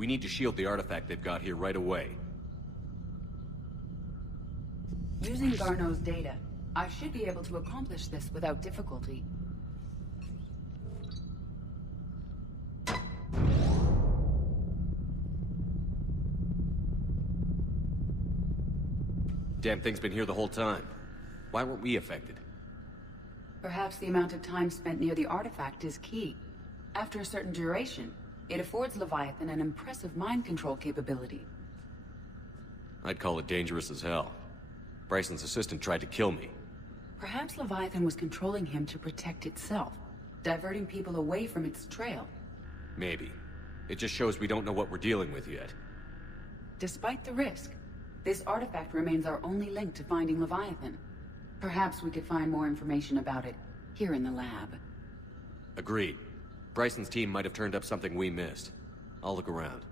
We need to shield the artifact they've got here right away. Using Garneau's data, I should be able to accomplish this without difficulty. Damn thing's been here the whole time. Why weren't we affected? Perhaps the amount of time spent near the artifact is key. After a certain duration, it affords Leviathan an impressive mind control capability. I'd call it dangerous as hell. Bryson's assistant tried to kill me. Perhaps Leviathan was controlling him to protect itself, diverting people away from its trail. Maybe. It just shows we don't know what we're dealing with yet. Despite the risk, this artifact remains our only link to finding Leviathan. Perhaps we could find more information about it here in the lab. Agreed. Bryson's team might have turned up something we missed. I'll look around.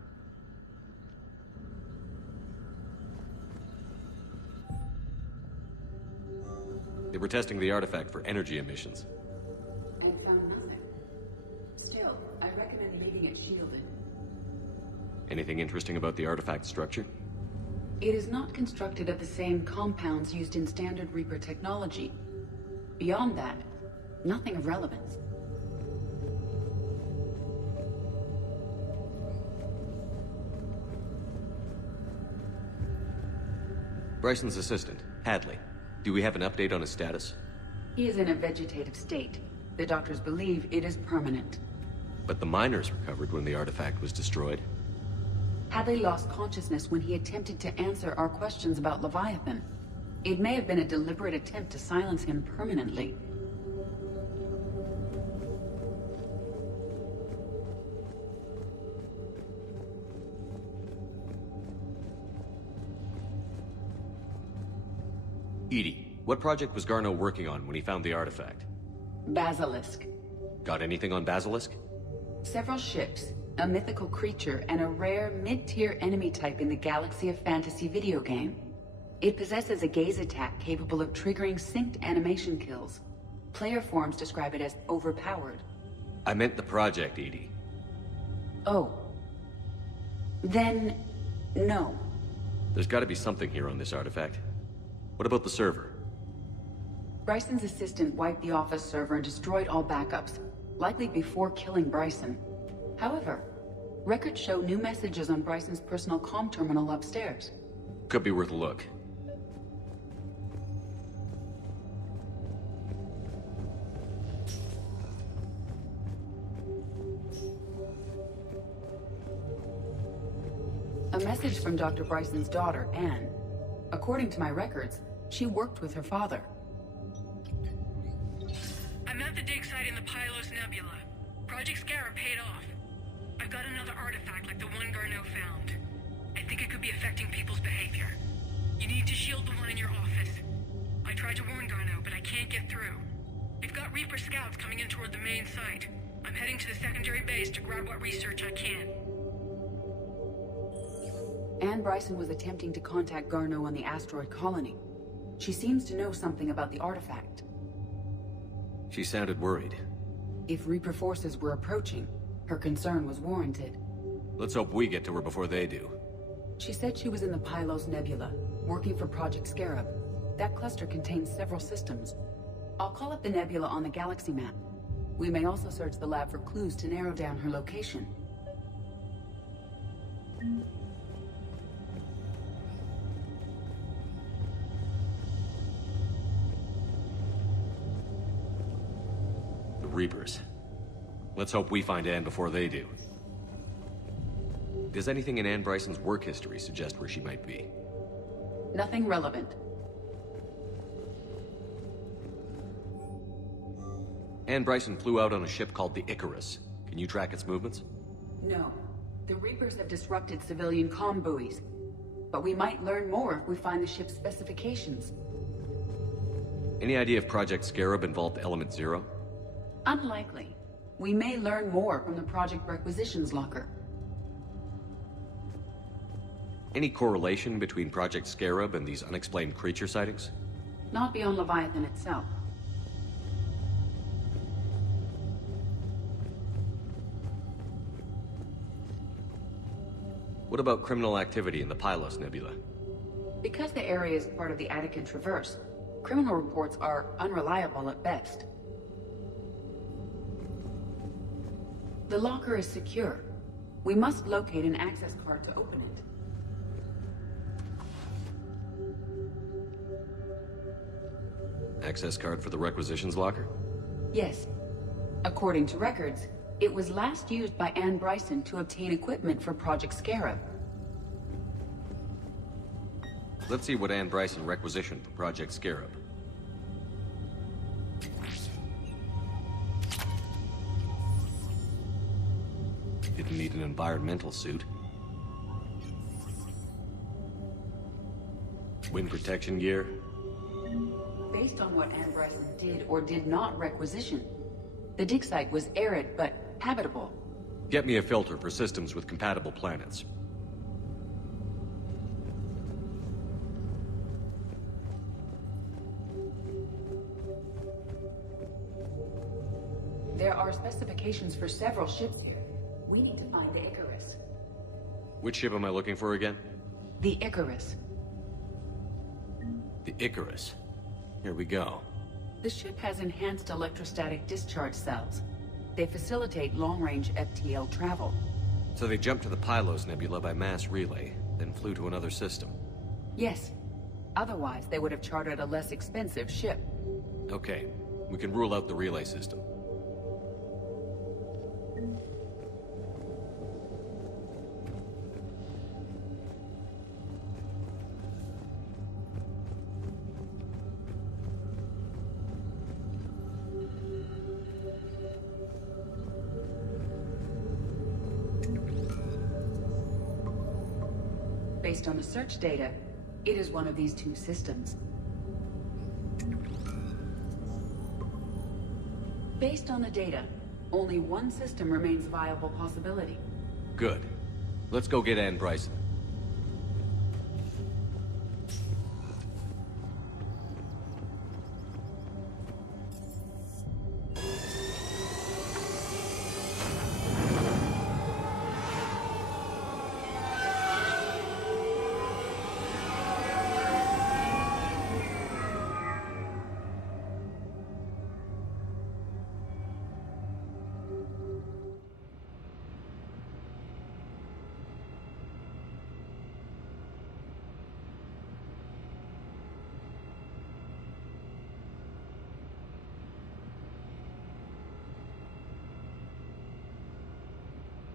They were testing the artifact for energy emissions. And found nothing. Still, I recommend leaving it shielded. Anything interesting about the artifact structure? It is not constructed of the same compounds used in standard Reaper technology. Beyond that, nothing of relevance. Bryson's assistant, Hadley. Do we have an update on his status? He is in a vegetative state. The doctors believe it is permanent. But the miners recovered when the artifact was destroyed. Hadley lost consciousness when he attempted to answer our questions about Leviathan. It may have been a deliberate attempt to silence him permanently. Edie, what project was Garneau working on when he found the artifact? Basilisk. Got anything on Basilisk? Several ships, a mythical creature, and a rare mid-tier enemy type in the Galaxy of Fantasy video game. It possesses a gaze attack capable of triggering synced animation kills. Player forms describe it as overpowered. I meant the project, Edie. Oh. Then, no. There's gotta be something here on this artifact. What about the server? Bryson's assistant wiped the office server and destroyed all backups, likely before killing Bryson. However, records show new messages on Bryson's personal comm terminal upstairs. Could be worth a look. A message from Dr. Bryson's daughter, Anne. According to my records, she worked with her father. I'm at the dig site in the Pylos Nebula. Project Scarab paid off. I've got another artifact like the one Garneau found. I think it could be affecting people's behavior. You need to shield the one in your office. I tried to warn Garneau, but I can't get through. They've got Reaper scouts coming in toward the main site. I'm heading to the secondary base to grab what research I can. Anne Bryson was attempting to contact Garneau on the asteroid colony. She seems to know something about the artifact. She sounded worried. If Reaper forces were approaching, her concern was warranted. Let's hope we get to her before they do. She said she was in the Pylos Nebula, working for Project Scarab. That cluster contains several systems. I'll call up the nebula on the galaxy map. We may also search the lab for clues to narrow down her location. Reapers. Let's hope we find Anne before they do. Does anything in Anne Bryson's work history suggest where she might be? Nothing relevant. Anne Bryson flew out on a ship called the Icarus. Can you track its movements? No. The Reapers have disrupted civilian comm buoys. But we might learn more if we find the ship's specifications. Any idea if Project Scarab involved Element Zero? Unlikely. We may learn more from the Project Requisitions Locker. Any correlation between Project Scarab and these unexplained creature sightings? Not beyond Leviathan itself. What about criminal activity in the Pylos Nebula? Because the area is part of the Attican Traverse, criminal reports are unreliable at best. The locker is secure. We must locate an access card to open it. Access card for the requisitions locker? Yes. According to records, it was last used by Anne Bryson to obtain equipment for Project Scarab. Let's see what Anne Bryson requisitioned for Project Scarab. Didn't need an environmental suit. Wind protection gear. Based on what Anne Bryson did or did not requisition, the dig site was arid but habitable. Get me a filter for systems with compatible planets. There are specifications for several ships here. We need to find the Icarus. Which ship am I looking for again? The Icarus. The Icarus. Here we go. The ship has enhanced electrostatic discharge cells. They facilitate long-range FTL travel. So they jumped to the Pylos Nebula by mass relay, then flew to another system. Yes. Otherwise, they would have chartered a less expensive ship. Okay, we can rule out the relay system. Based on the search data, it is one of these two systems. Based on the data, only one system remains a viable possibility. Good. Let's go get Anne Bryson.